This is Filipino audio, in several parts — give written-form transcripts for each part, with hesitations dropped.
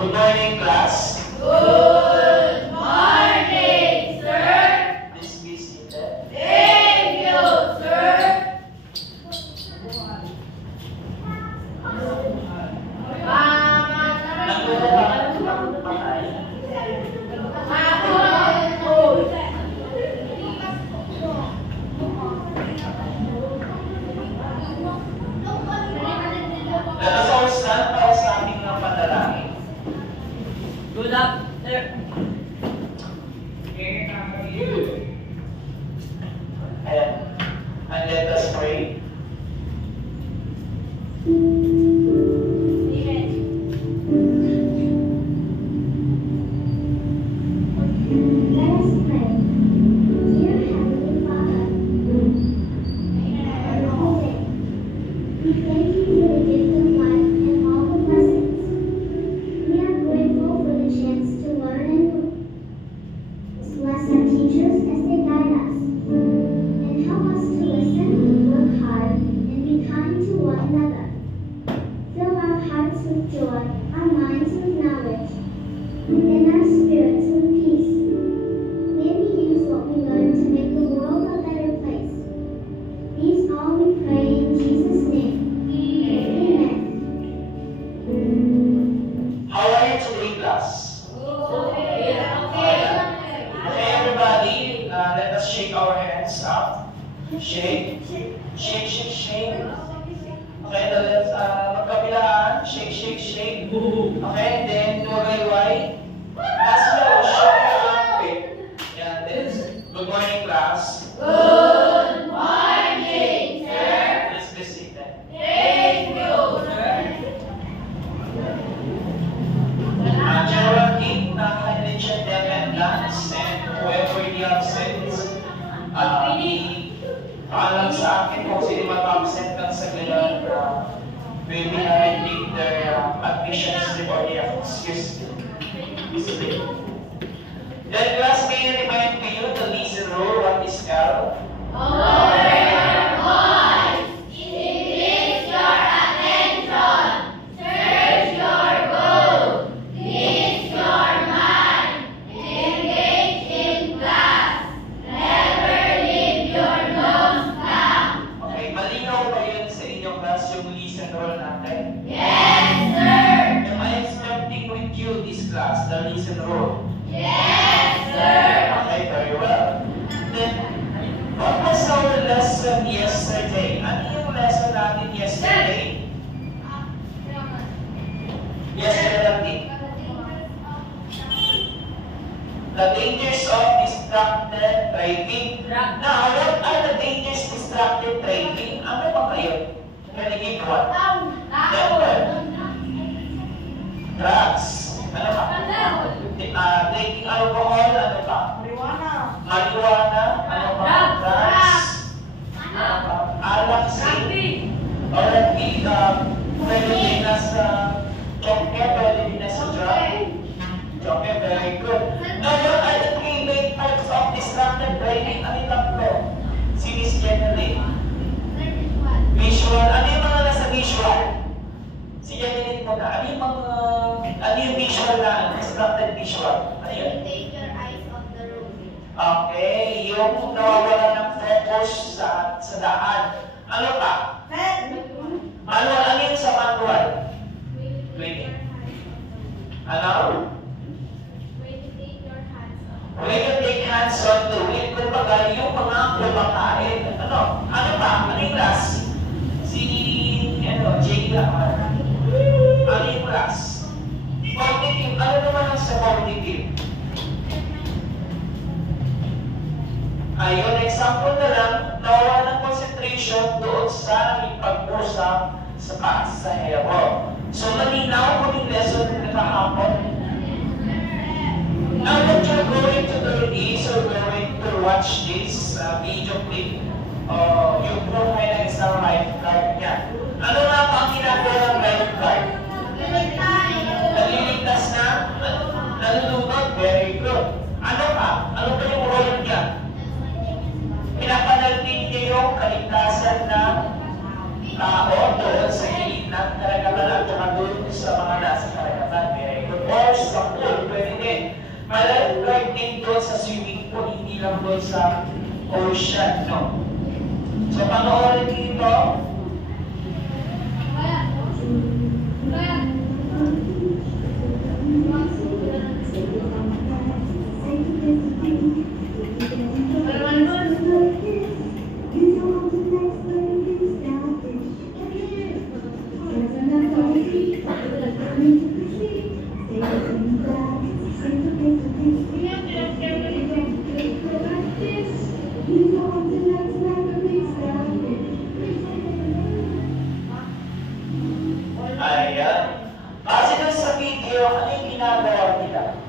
Good morning, class. Good morning, sir. Please be seated. Thank you, sir. Let us all stand para sa ating panalangin. Good afternoon. And let us pray. Shake, shake, shake, shake. Okay, let's magkabilaan. Shake, shake, shake. Okay, then tuwayway. As well, shake your armpit. Yeah, this. Good morning, class. Good morning, sir. Please be seated. Thank you, sir. General King, Naka-Legend, Devin Lance, and whoever the absent, paalam sa akin kung sino mag-absent ng sa ganyan, will be having their admissions report. Excuse me. Then class, may I remind to you the listen rule. What is L? Lower your voice. Increase your attention. Search your goal. Please your mind. Engage in class. Never leave your nose blank. Okay, malinaw ba yun sa inyong class yung listen rule natin? Yes, sir. Am I expecting with you this class, the listen rule? Yes, sir. Okay, very well. Then, what was our lesson yesterday? Ano yung lesson natin yesterday? Yesterday. The dangers of distracted driving. Now, what are the dangers of distracted driving? Ano ba kayo? Can you give one? Drugs. Ano pa? Drinking alcohol. Ano pa? Marijuana. Ano pa? Drugs. Ano pa? Alak, sin. Or pwede din na sa choke, pwede din na sa drug. Choke, very good. Now, what are the three main types of distracted driving? Ano yung tatlo? Si Miss Jeneline. Visual. Ano yung mga nasa visual? Si Jeneline mo na. Ano yung visual na? Distracted visual. Ano yun? Take your eyes off the road. Okay. Yung nawawala ng focus sa daan. Ano pa? Ano yun sa manual? Cleaning. Ano? When you take hands on the wheel, kumbaga yung mga kumakain. Ano pa? Ano yung class? Si, Jay lang. Ano yung class? Cognitive. Ano naman ang sa cognitive? Ayun, example na lang, nawala ng concentration doon sa pag-usap sa pasahero. So, malinaw mo yung lesson na nakahapon. Now, what you're going to do is you're going to watch this video clip. Yung profile ng isang lifeguard niya. Ano nga pa ang ginagawa ng lifeguard? Naliligtas na? Nalulunod? Very good. Ano pa? Ano pa yung role niya? Pinapanalpin niya yung kaligtasan ng tao doon sa gilid ng karagatan at saka doon sa mga nasa karagatan. Very good. hindi lang doon sa ocean, no? So, panoorin dito. Ayan. Kasi dun sa video, ano yung ginagawa nila?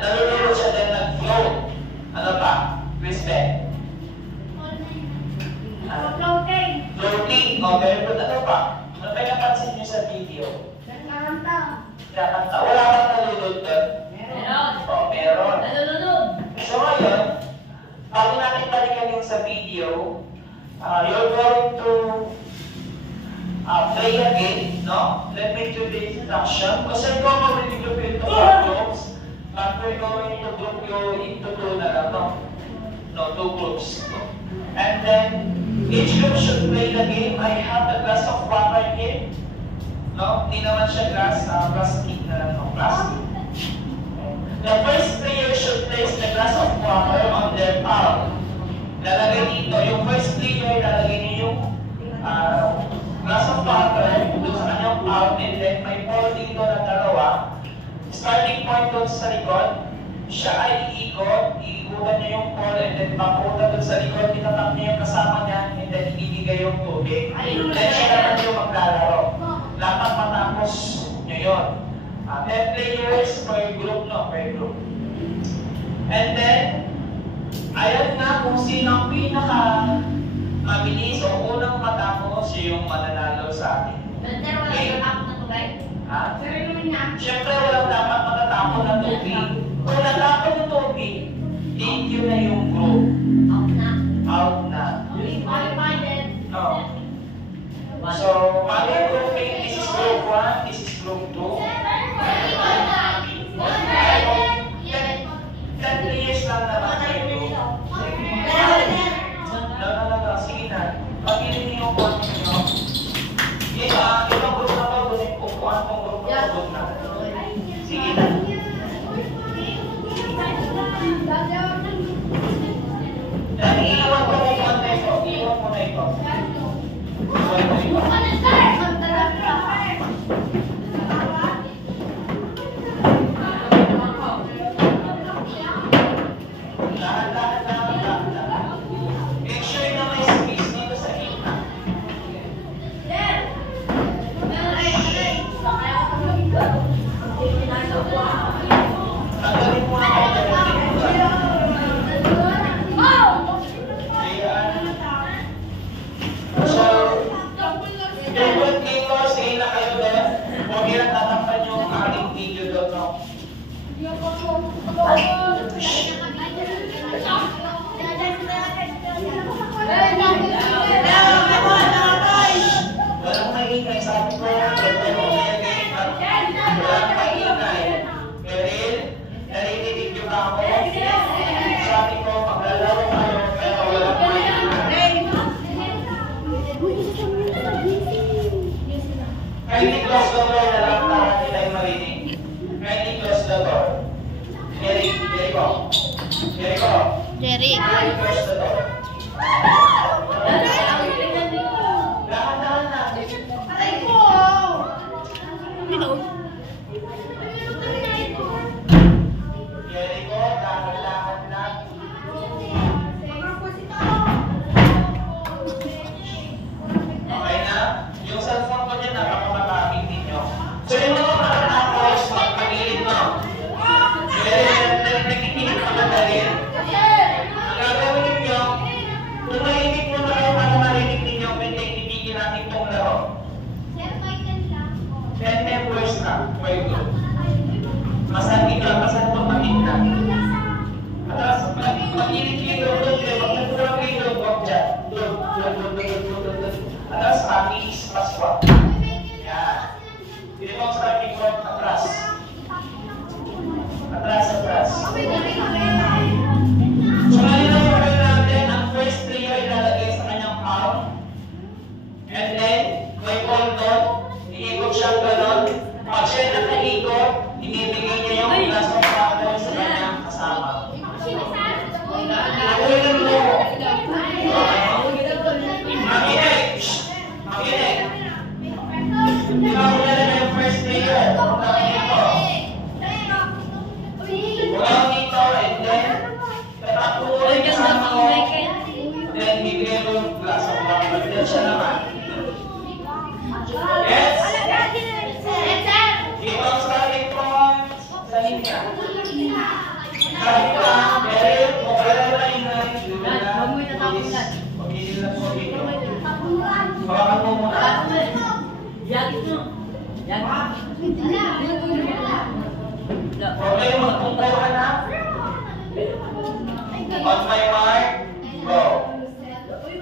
Nalulunod siya din nag-float. Ano pa? Respect. Floating. O, very good. Ano pa? Ano pa yung napansin niyo sa video? Kakanta. Wala bang nalulunod doon? O, meron. So ngayon, bago natin balikan yung sa video, you're going to play a game, no? Let me do the instruction. Kasi kung mabilis group into 4 groups, but we're going to group you into 2 na lang, no? No, 2 groups. And then, each group should play the game. I have a glass of water here. No? Hindi naman siya glass, plastic na lang, no? Plastic. The first player should place the glass of water on their palm. Lalagay dito, yung first player, lalagay niyo yung glass of water doon sa kanyang palm, and then may ball dito na dalawa. Starting point doon sa likod, siya ay iikot, iikutan niya yung ball, and then papunta doon sa likod, tinatap niya yung kasama niya, and then ibibigay yung tubig. Then siya naman yung maglalaro. Dapat matapos niyo yun. 10 players per group, no? Per group. And then, ayan na kung sino ang pinaka mabilis o unang matapos yung mananalo sa atin. Okay? Ha? Siyempre, walang dapat matatapon ng tubig. Kung natapon ng tubig, thank you na yung group. Out na. Oh. So, paano yung grouping? This is group 1, this is group 2. 10 players lang naman kayo. No. Sige na. Pag-ilin niyo po ninyo. Ibang group na to, upuan kong group na to na. Sige na. Iiwan ko na ito. Iiwan mo na ito. Make sure na may space dito sa gitna. Tanggalin mo na kayo So, yung good dito, sige na kayo doon. Huwag yan tatakpan yung ating video doon, no? Walang maingay, sabi ko, walang maingay. Meryl, narinig yung ako. Sabi ko, maglalaro kayo, pero walang maingay. Kindly close the door na lang para nila yung marinig. Kindly close the door. Jericho. Jerry. Kindly close the door. Dahan-dahan na. Jericho, dahan-dahan na. Okay na? Yung cellphone ko dyan, napakamagamit ninyo. So yung mga pagkatapos, magpagilid mo. Nakikinig ka ba dahil? Ang gagawin ninyo, tumahimik mo na kayo para marinig ninyo, pwede ibigin natin itong laro. 10 members na, per group. Masagin lang, masagin mo magigna. At pag-ilid-ilid doon, magpupulang kayo doon, huwag dyan. Doon. Atas, amis, paswa. Yan. Dito mo sa aking front, atras. Kahit ka, Meryl, kung wala na ingay, Huwag mo itatapon. magigil na po dito. Hawakan mo muna. Yagis mo. Yagis. Okay, magpunta ka na. On my mark, go.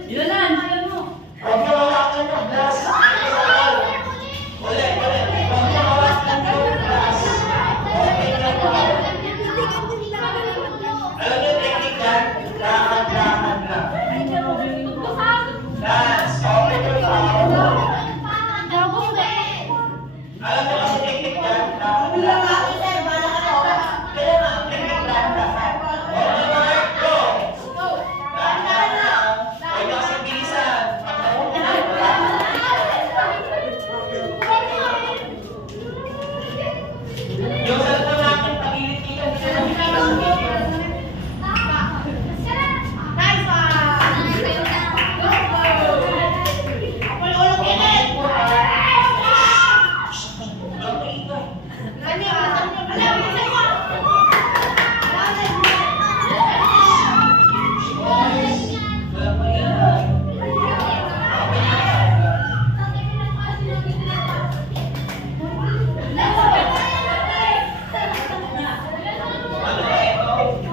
Yun lang, ayaw mo. Huwag mo hawakan yung glass. Ulit. Huwag mo hawakan yung glass. Okay na po. Alam niyo, technique yan, dahan-dahan lang. Dance, okay your mouth. Alam niyo kasi technique yan, dahan-dahan. Kaya nga, technique dahan-dahan. On my mark, go. Dahan-dahan lang. Huwag niyo kasi bilisan. Yung cellphone natin, pag-ilit-ilit, hindi na pinapagigil.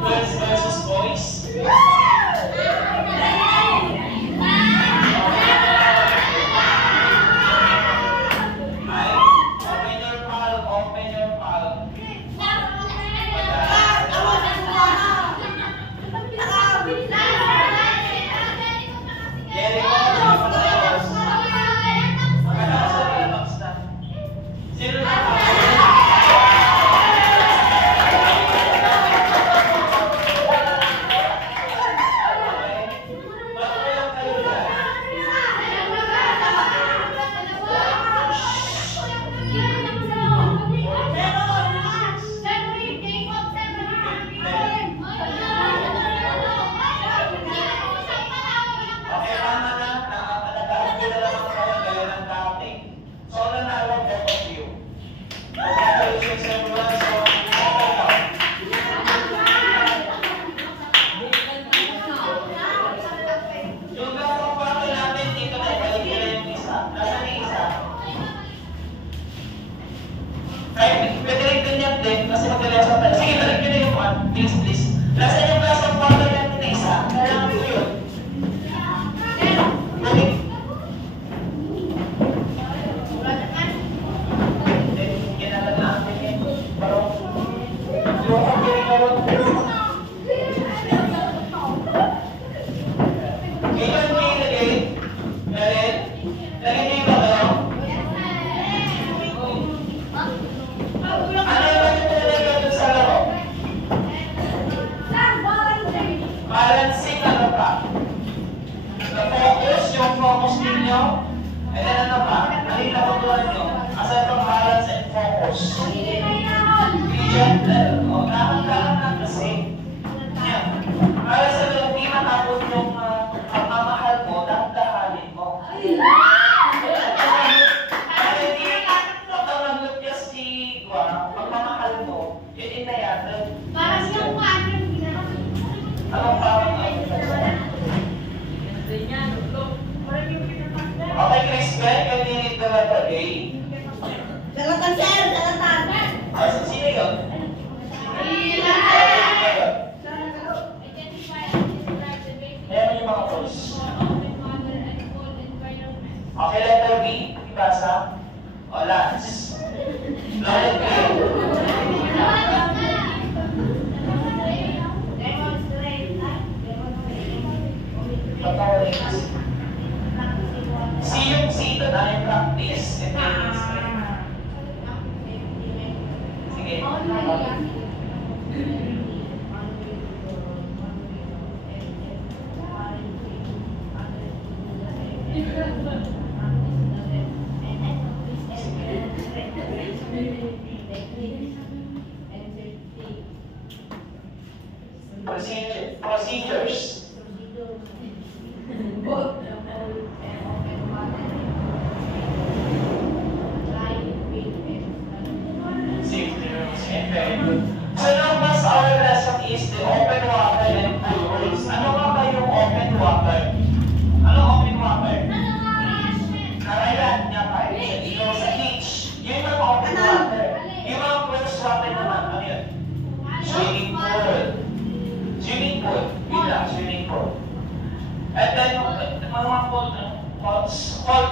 Girls versus boys. Open your palm, open your palm. Sino na? Okay, tama na. Nakakalagaan ko na lang ako gaya ng dati. So, nanalo both of you. Congratulations everyone. So, okay now. Yung gawang parte natin dito na ibalik ko na yung isa. Nasaan yung isa? Kahit pwede rin ganyan din kasi magdalasa tayo. Sige, balik ko na yung one. Please, please. Nasaan yung glass of water natin na isa? Kailangan ko yun. Balik. Ginalagaan ko yun. Parang, yung pag-iingawan ko. Ngayon, Meryl. Meryl, lagyan niyo yung bagay. Ano yung nilagay doon sa laro? Balancing ano pa? Na-focus yung focus ninyo. And then ano pa? Ano yung natutunan nyo? Asa itong balance and focus? Be gentle. O, dahan-dahan lang kasi. Yan. Para sa hindi matapos yung pagmamahal mo, dahan-dahanin mo. Para hindi kapag nag-lupyas si Gwa, pagmamahal mo, yun inayatan. Anong parang okay, Chris Ben, can you read the letter A? Sino yun? Meron yung mga boys. Okay, letter B. Ibasa. O, Lance. Letter B. Patawalin kasi. Yung C ito na yung practice. Sige. Procedures. Safety rules. And very good. So now, mas our lesson pool. Yun lang, swimming pool. And then, mga falls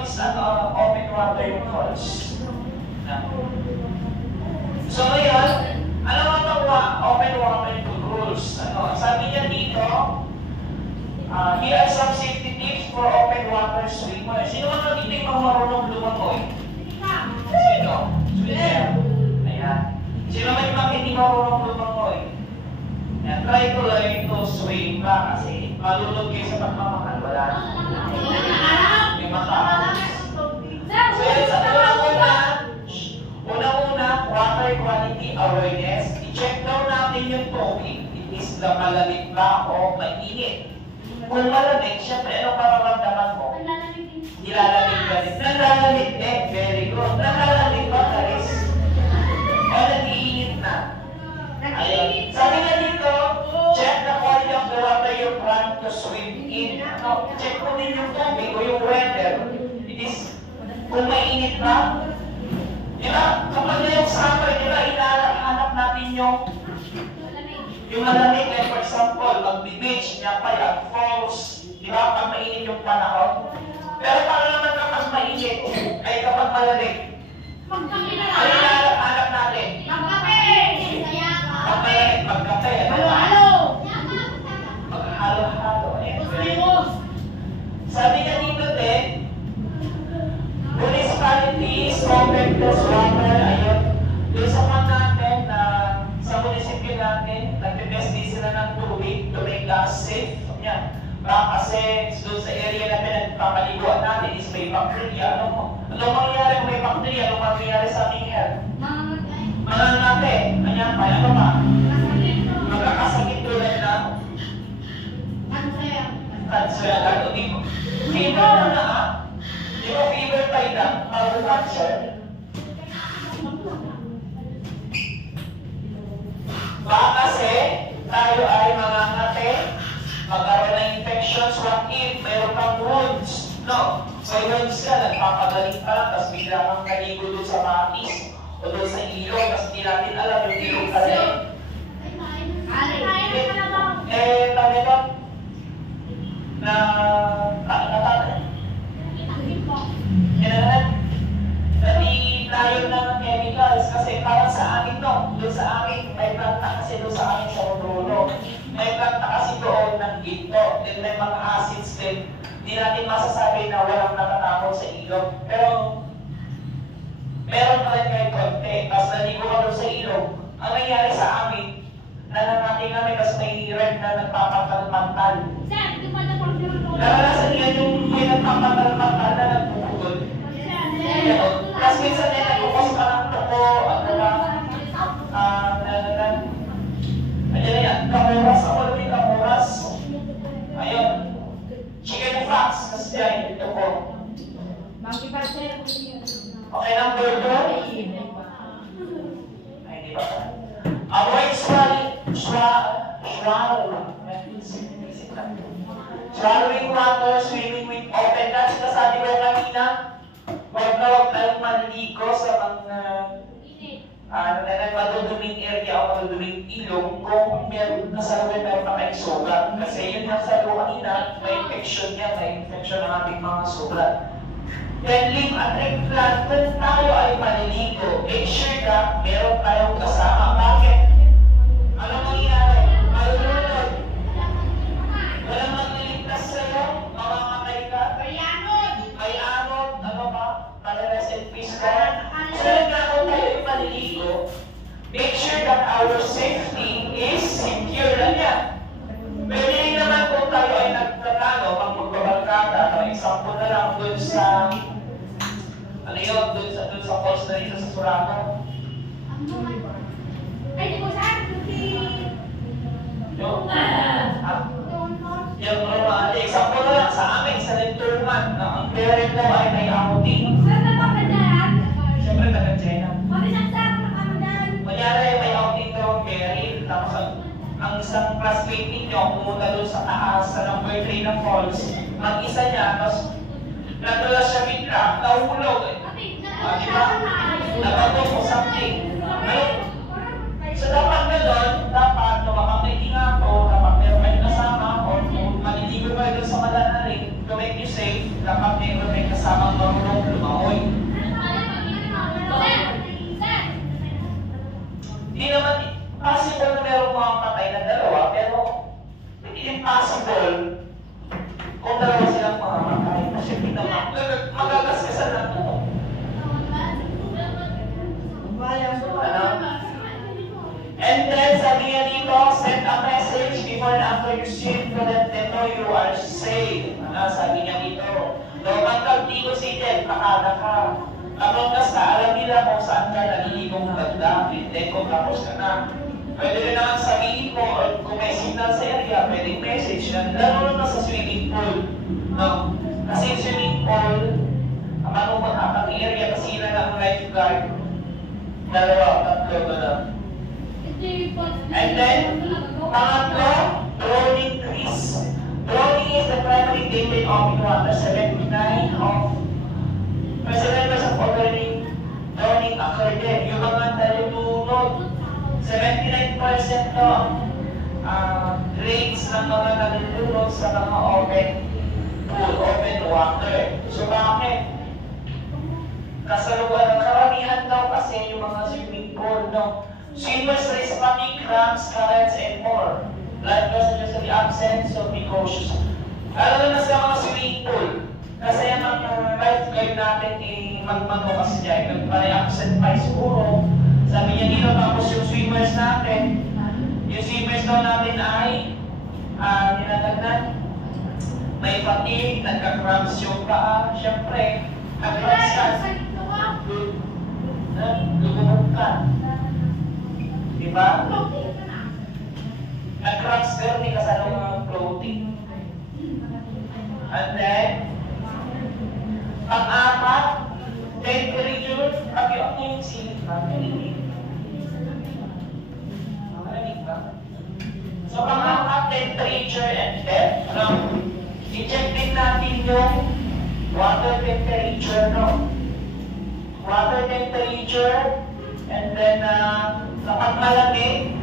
is open water yung falls. So ngayon, ano mga open water rules? Sabi niya dito, here are some safety tips for open water swimmer. Sino man dito yung mga marunong lumangoy? Sino? Swimmer. Ayan. Sino man yung mga hindi marunong lumangoy? Ayan. Try to learn to swim ba? Kasi malulog kayo sa pagmamahal. Wala na. May makakas. So yun, sa una-una, water quality awareness. I-check daw natin yung tubig. It is na malamig ba o mainit. Kung malamig, syempre, ano pararamdaman mo? Nilalamig ka rin. Nalalamig din. Very good. Nalalamig ba, Karis? O nag-iinit na? Ayun. Sabi nga dito, check the quality of the water you plan to swim in. Check mo din yung tubig o yung weather. It is, kung mainit ba? Diba? Kapag na yung summer, diba, inahanap natin yung malamig. Like for example, mag-beach, niya pa yung falls, diba? Pag mainit yung panahon. Pero paano naman kapag mainit, ay kapag malamig? Ano inahanap natin? Pag malamig, magkape. Maghalo-halo. Sabi nga dito din, municipalities, convectors, water, ayun. Doon sa mga natin na sa munisipyo natin, nagbe-best din sila ng tubig to make us safe. Yan. Kasi doon sa area na pinagpapaliguan natin is may bacteria. Ano mangyayari kung may bacteria? Ano mangyayari sa ating health? Mananate. Ayan pa. Ano ba? Magkakasakit tulad na cancer. Ano di mo? Fever na Di ba fever tayo na? Cancer. Baka kasi tayo ay mangangate, magkaroon ng infections, what if mayroon kang wounds? No. May wounds ka, nagpapagaling ka lang, tapos bigla kang naligo doon sa matis o doon sa ilog, tapos hindi natin alam yung ilog ka rin. Tabi ba? Nati tayo ng chemicals kasi parang sa akin doon sa akin, may planta kasi doon sa akin sa Rodolo. May planta kasi doon ng ginto. Then may mga acids din. Hindi natin masasabi na walang natatakot sa ilog. Pero meron pa rin kayo konti. Tapos naligo ka doon sa ilog. Ang nangyari sa amin, nanangating kami tapos may red na nagpapatal-pantal. Naranasan niya yung may nagpapatal-pantal na nagpuputol. Tapos minsan din nagpupos pa ng toko, ayan na yan, kamuras, ako namin kamuras. Ayun, chicken fox, kasi yan, ito po. Okay, number 2. Ay, hindi ba? Avoid swallowing water, swimming with open nets. Nasabi ko kanina, huwag tayong manligo sa mga maduduming area o maduduming ilog kung meron kasalubay meron pa kayong sugat. Kasi yun yung sabi ko kanina, may infection niya, may infection ng ating mga sugat. Then leave a drink plan. Kung tayo ay manligo, make sure na meron tayong kasama. Bakit? Ano mangyayari? Malulunod. Walang magliligtas sa'yo, mamamatay ka. May anod, ano ba? Para-rest in peace ka. So na kung tayo ay manligo, make sure that our safety is secure na yan. Pwede rin naman kung tayo ay nagtatano, pag magbabalkada, for example na lang dun sa ano yun, dun sa falls na dito sa Surano. Yung example na lang sa amin, sa Linturman, ang parent mo ay may outing. Siyempre, taga-China. Kunyari, may outing daw ang Mary, tapos ang isang classmate ninyo pumunta doon sa taas, sa number 3 ng falls, mag-isa niya, tapos natulas siya bigla, nahulog eh. Diba? Nabato mo something. So dapat na doon, dapat lumapang na ingato, dapat meron kayo na swimmer na after you swim to let them know you are safe. Sabi niya dito. No, magkagtigo si Ted, pakada ka. Kapag ka alam nila kung saan ka nalilibong magda, hindi ko tapos ka na. Pwede rin naman sabihin mo, or kung may signal sa area, pwedeng message na lalo na sa swimming pool. No? Kasi yung swimming pool, paano makakang-area kasi na ang lifeguard, dalawa, tatlo ba lang. And then, pangatlo, drowning Chris. Drowning is the primary dated of Iwata 79 of President of ordering drowning occurred din. Yung mga nalulunod, 79% to rates ng mga nalulunod sa mga open pool, open water. So bakit? Kasalukuyan ng karamihan daw kasi yung mga swimming pool, no? Swimmers race panic, cramps, currents, and more. Blood vessels are absent, so be cautious. Lalo na sa mga swimming pool, kasi ang mga lifeguard natin magmano kasi niya, absent pa siguro. Sabi niya dito, tapos yung swimmers natin, yung swimmers daw natin ay ninatagnan. May fatigue, nagka-cramps yung paa, syempre, nag-cramps ka. Lumubog ka. Diba? Nag-cramps pero hindi kasalong mga floating. And then, pang-apat, temperature, pag-iok niyo yung silip ba? Malamig ba? So, pang-apat, temperature and depth. I-check din natin yung water temperature, no? Water temperature, and then, kapag malamig,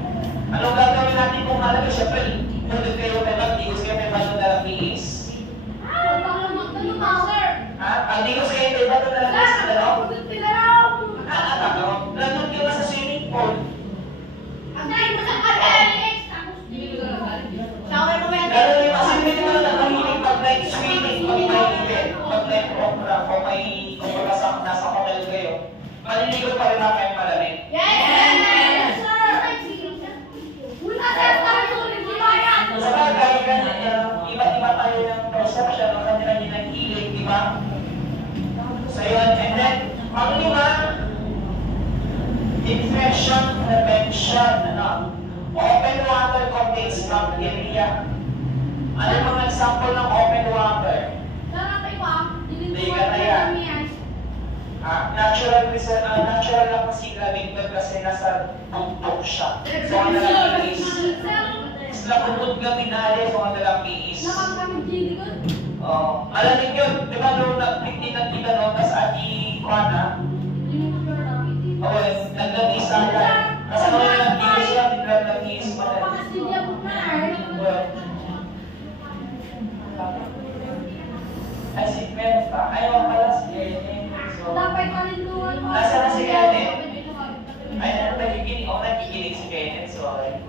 anong gagawin natin kung malamig? Siyempre, hindi kayo may mag-iis, kayo may mag-iis. Hindi ko sa ito, ba't na lang sa dalaw? Lagot ka ba sa swimming pool? Gano'n yung kasi hindi naman nakahilig pag night swimming, pag may event, pag night opera, kung nasa hotel kayo, maliligo pa rin namin malamig. Sa bagay, iba-iba tayo ng perception ng kanilang ginaghilig, di ba? So yun, and then, pang-lima, infection prevention. Open water contains bacteria. Ano yung mga example ng open water? Hindi ka na yan. Natural lang kasi lamig doon kasi nasa bugtok siya. So, ang dalang is, isla bugtog kami na so ang dalang is. Malamig yun. Di ba doon nagtitinag-kita noon, tas ati Juana? Oo, nagdagis ako. Kasi mga nagdagis siya, nagdagis pa rin. Ay, si Pen pa. Ayaw pala si Kenneth. Nasa na si Kenneth? Ay, nakikinig si Kenneth. Sorry.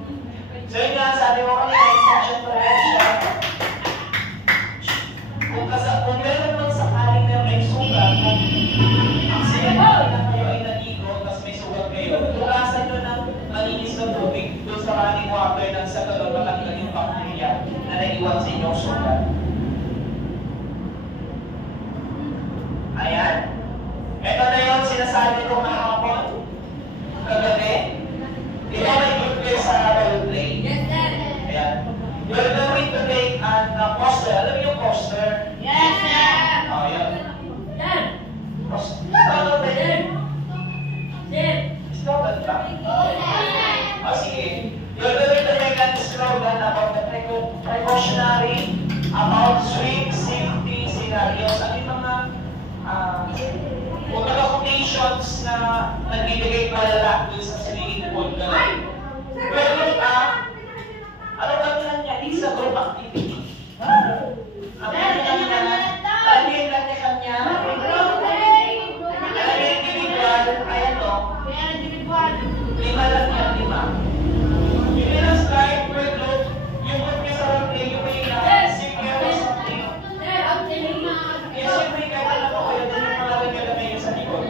So yun nga, sabi mo kami, infection prevention. Kung meron mang sakaling na may sugat, sige ba, na kayo ay naligo, tapos may sugat kayo, tugasan nyo ng malinis na tubig doon sa running water ng sa galon matanggal yung bacteria na naiwan sa inyong sugat. Ayan. Ito na yung sinasabi ko kahapon, kagabi. Di ba may good play sa role play? Yes, sir. Ayan. We're going to take an poster. Alam mo yung poster? Yes, sir. Oh, yun. Sir. Ano ba yun? Sir. Slogan ba? Oh, sige. You're going to make a slogan about the precautionary about swim safety scenarios. Ano yung mga conditions na nagbibigay malala dun sa swimming pool. Pero ano kanya niya? It's a group activity. Ang kanya-kanya. Ang individual, ayan o. 5 lang yan, 5. Yung ilang slide per group, yung group niya sa role yung may sige or something. Yung siyempre kaya na po kayo, dahil yung mga lagay yung sa likod.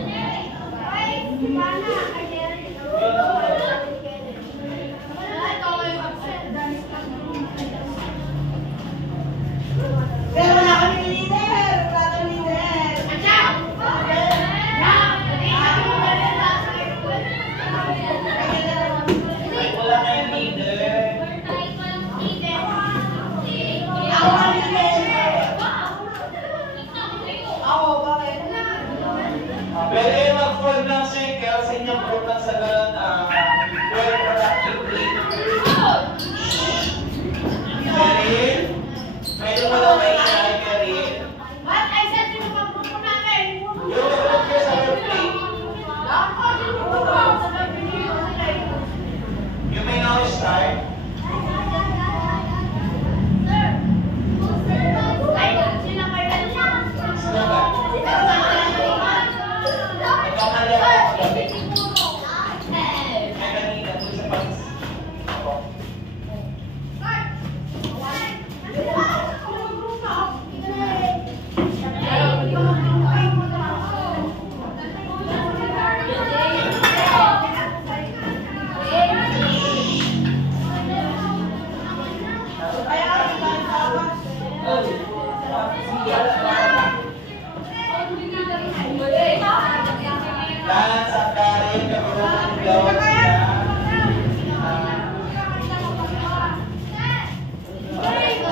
Dance ang karin karoon gawin na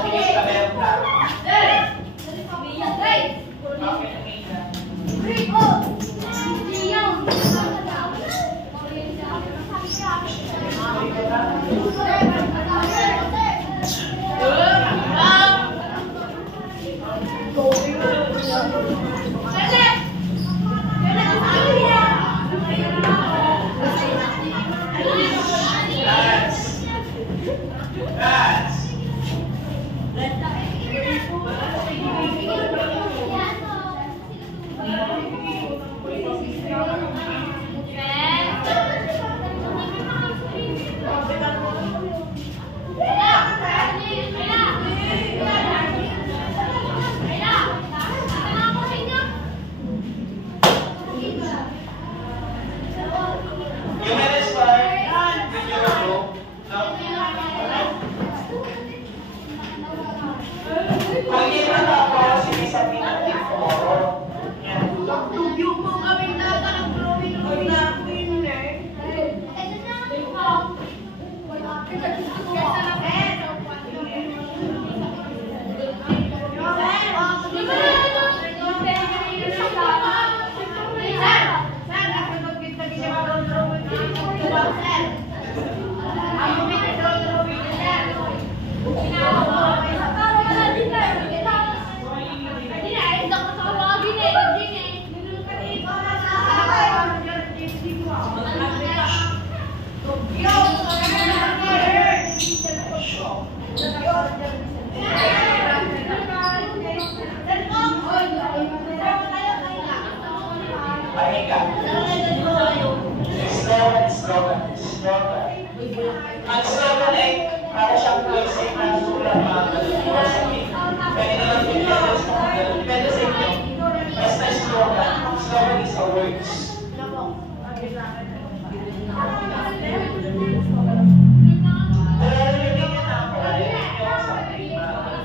English na meron na. Okay, Mia. Dance. Dance. You may start with your group. No? Kung hindi matapos, sinisabi natin tomorrow. Yan. Pahinga. Slogan. Ang slogan ay para siyang music na sulat mga sabihin. Pwede naman depende sa inyo. Basta slogan. Slogan is a words. Narinig niyo na ako. Narinig niyo sa prima.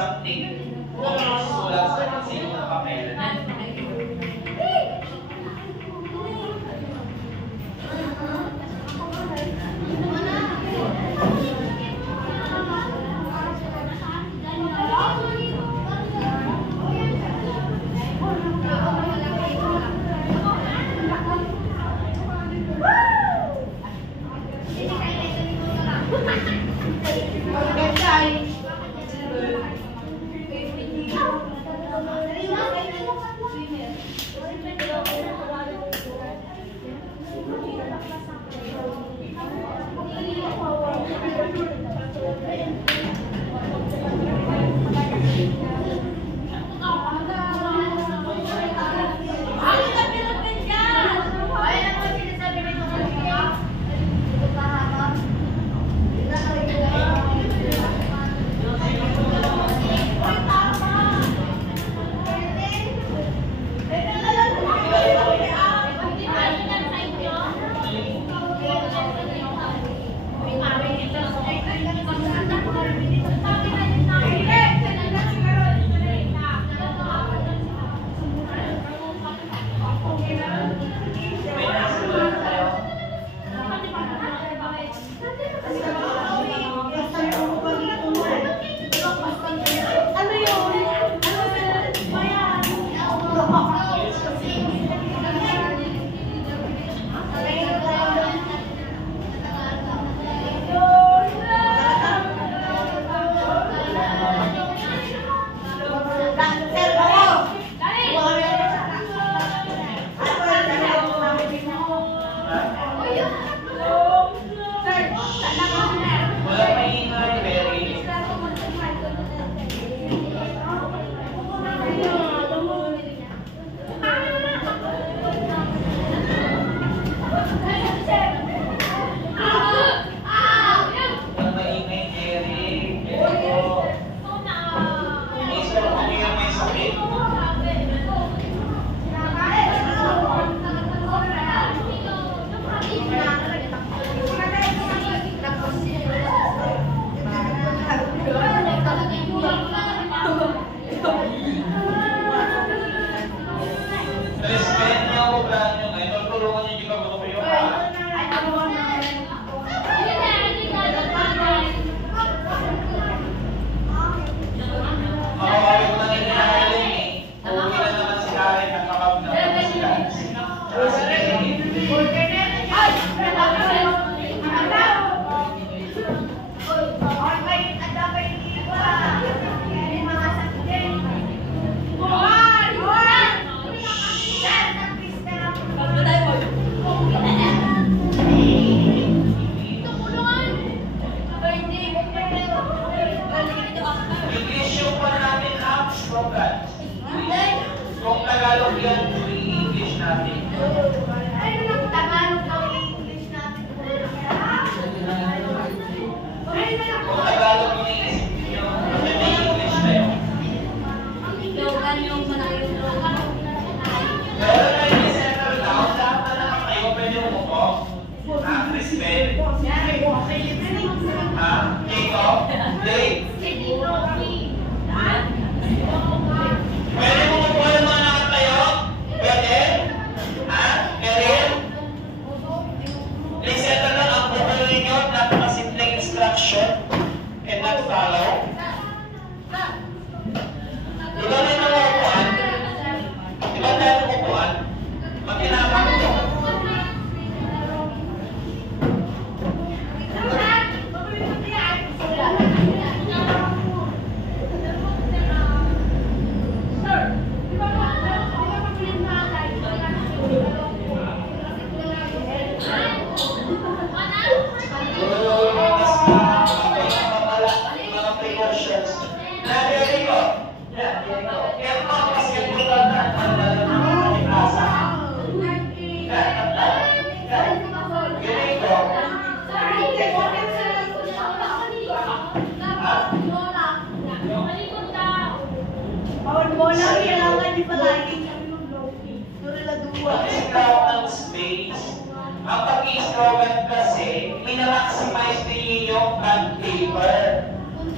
something. Huwag mo susulat sa inyo ng papel. Kung Tagalog yan, English natin. Tagalog daw English natin. Kung Tagalog yung iisip nyo, may English na yun. Pero may center down, lahat na lang kayo pwede umupo. Crispin? Kiko? Dave? Pwede mo po yung mga nakatayo? Pwede? Erin? Please enter lang ang bukol ninyo. Napakasimpleng instruction and not follow. Diba na yung mga upuan? Diba tayo ng upuan? Magkinabang ito. Ang pag-i-slogan kasi, minamaximize din yung band paper.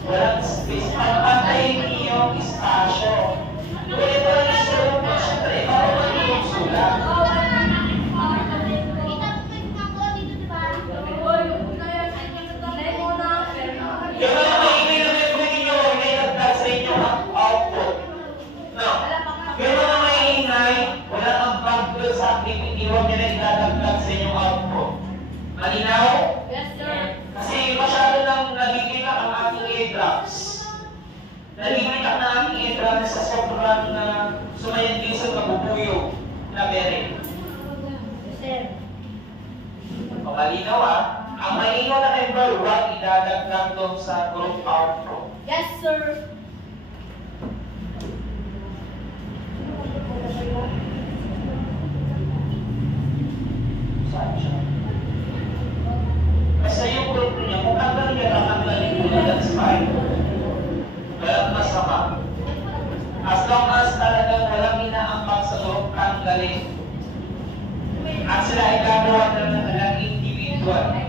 Walang space. Ang pantayin espasyo. Kung ito lang yung sulat mo, syempre, ikaw naman yung sulat. Kaya wala maingay na gagawin nyo, may nagdag sa inyo ang output. No. Kaya wala maingay, wala kang bagdo sa activity, huwag nyo na idadagdag sa inyong output. Malinaw? Yes, sir. Kasi masyado nang nagigita ang ating eardrops. Nagigita na ang eardrops sa sobrang sumayan din sa kabubuyo na bere. Yes, sir. O malinaw ang malinaw na member, huwag idadagdag doon sa group output. Yes, sir. Saan siya? Basta yung group niya, kung tanggalin ang tanggalin mo na, that's fine. Walang masama. As long as talagang walang inaambak sa group, tanggalin. At sila ay gagawa na ng individual.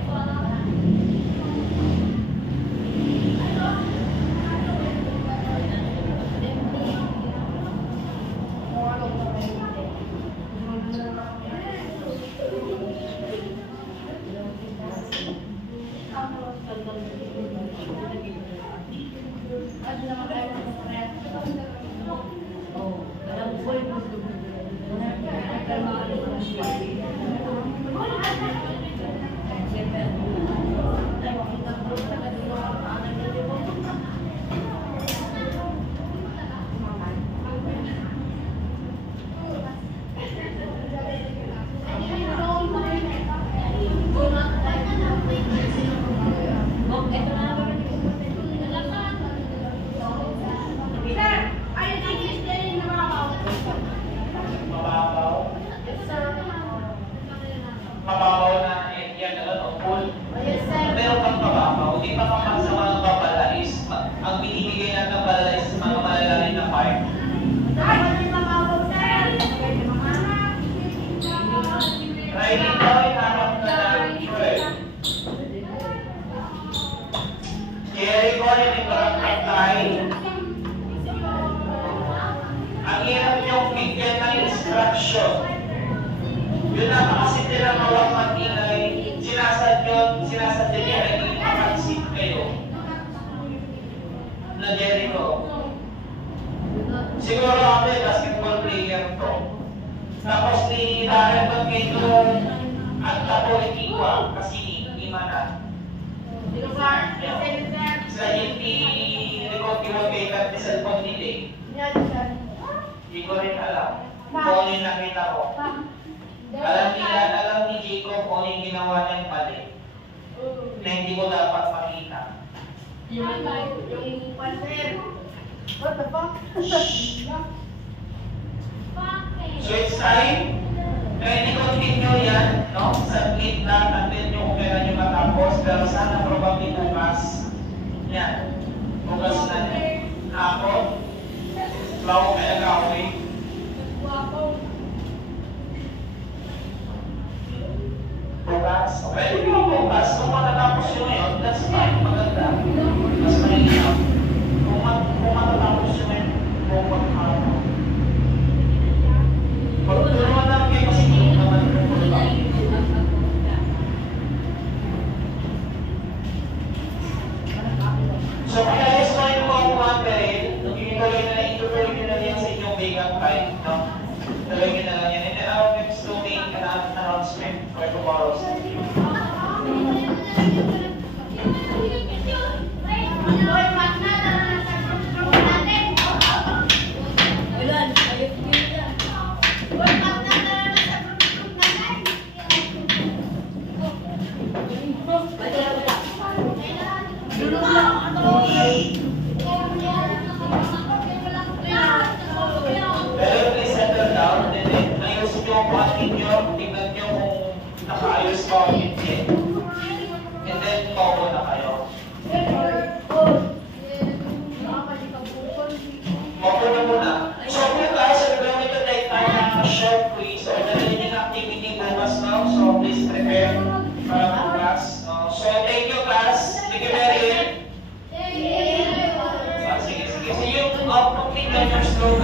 Mababaw na yan o full. Meron kang mababaw, hindi pa kapag sa mga babalais. Ang binibigay natin ng babalais sa mga malalalim na part. Right dito ay harap na ng Joel. Jericho ay nagpapatay. Ang hirap niyong bigyan ng instruction. Yun na kasi nila mawag mag-ingay, sinasadya niya, naging mapansin kayo na Jericho. Siguro ako yung basketball player to. Tapos ni Darren Magkito at ako ikiwa kasi imanan. Sa yung ni-record kay Kat ni cellphone nila. Hindi ko rin alam kung ano yung nakita ko. Alam ni Jacob kung yung ginawa niyang mali na hindi ko dapat makita. Yung panser. What the fuck? So it's time, kaya i-continue yan, no? Saglit lang until yung kailan nyo matapos, pero sana probably bukas. Yan. Bukas na yan. Ako, bago kaya gawin. Bukas. Okay, bukas. Kung matatapos yun yun, that's fine. Maganda. Mas mahirap. Kung matatapos yun yun, kung matatapos. Pagtulungan lang kayo kasi hindi naman so, kaya gusto ko yung mga kumandarin, ituloy nyo na yan sa inyong bigang time, no? Tuloy nyo na lang yan. And then our next to make an announcement for tomorrow's meeting. Pero please settle down, and then ayusin nyo ang pangin nyo, tingnan nyo kung nakaayos ba o hindi. And then, topo na kayo. Topo na muna. So, bukas, gagawin ito tayo na short quiz or nalilin yung activity bukas now. So, please prepare para bukas. So, thank you class. Thank you very much. Sige. So, yung yan yung slogan